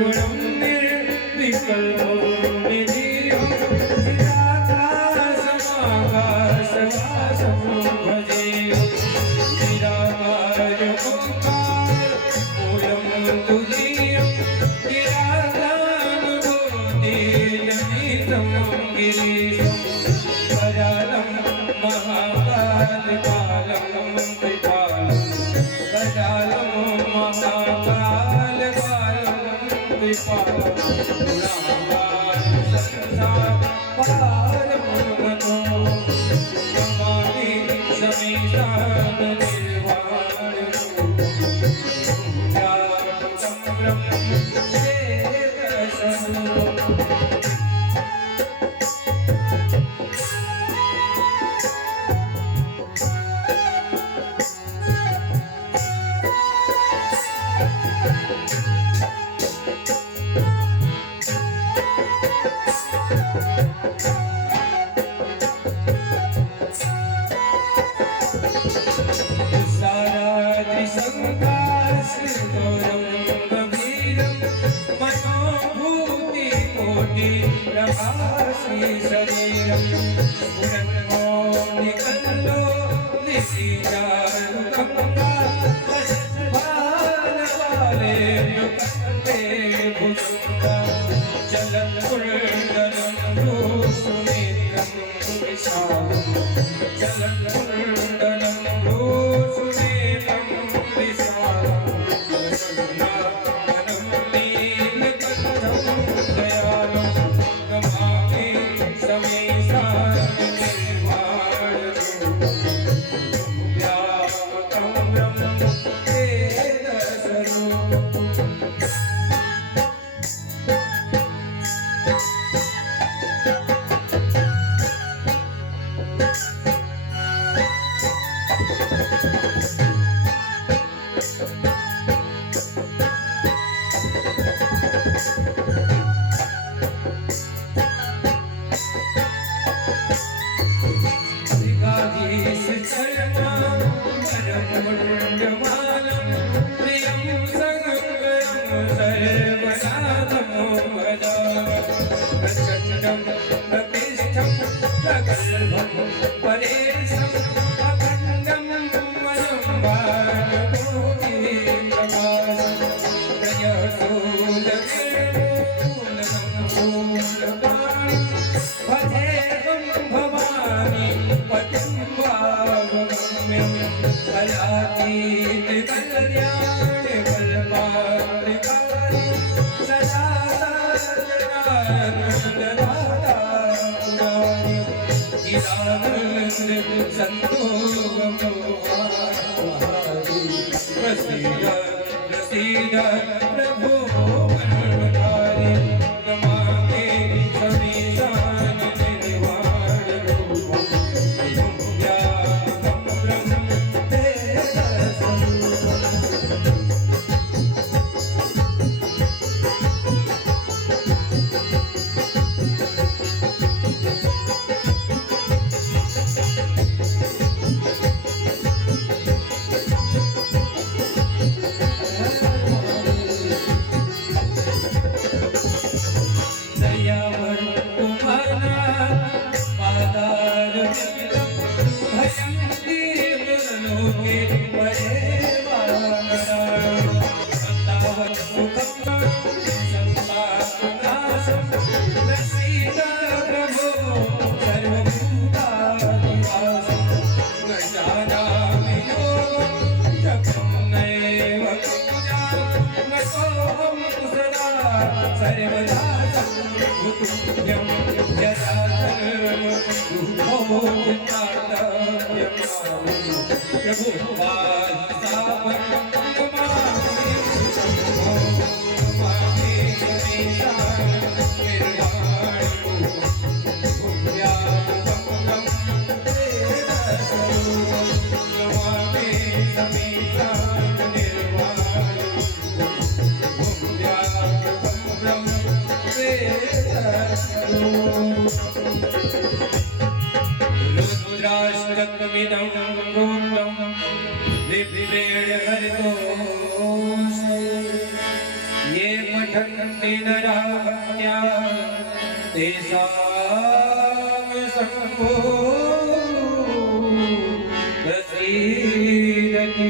निर्गुणं निर्विकल्पं निधिं चिदाकाशमाकाशवासं भजे निराकारमूलं तुरीयं गिराधानुभूतिजनितं गिरीशं गजानं महाकालकालं कृपालं गजानं महाकालकालं कृपालं गुणावान् संसारपारं नतो नमामि समीशान निर्वाणरूपं व्यापकं ब्रह्मवेदस्वरूपम् संकाशगौरं गभीरं मनोभूतिकोटि प्रभासी शरीरं स्फुरन्मौलिकल्लो निशीजारुगङ्गा बालबालेन्दुकन्दे भुजङ्गा चलत्कुण्डलं भूषुनेत्रं विशालं चलत्कुण्डलं भूषुनेत्रं विशालं प्रसन्नाननं नीलकण्ठं दयालं नमामि समीशान निर्वाणरूपं व्यापकं ब्रह्मवेदस्वरूपम् परममुण्डमालं प्रियं सङ्गं सर्वनाथं भजामि प्रचण्डं प्रतिष्ठं प्रगल्भं परेशम् अखण्डं वनं वानकोटिप्रकाशं प्रयशूलनिर्मूलनं शूलपाणिं भजेऽहं भवानि पतिं भावगम्यं कलातीत कल्याण कल्पान्तिकारी सदा सज्जनानन्ददाता पुराणि चिदानन्द सन्तोषमोहारि प्रसीद प्रसीद प्रभो वरदारि नमामि समीशान निर्वाणरूपम् व्यापकं सर्वदा संभुतुभ्यं यदा सर्वदुःखोपतातव्यं प्रभु पादतापनं नमामि शम्भो नमामि समीशान निर्वाणरूपं व्यापकं ब्रह्मवेदस्वरूपं नमामि समीशान निर्वाणरूपं व्यापकं रुद्राष्टकमिदं गोत्रं विभ्रेण हरितो ये विदधन्ति नराहत्या तेषां शम्भो प्रसीदति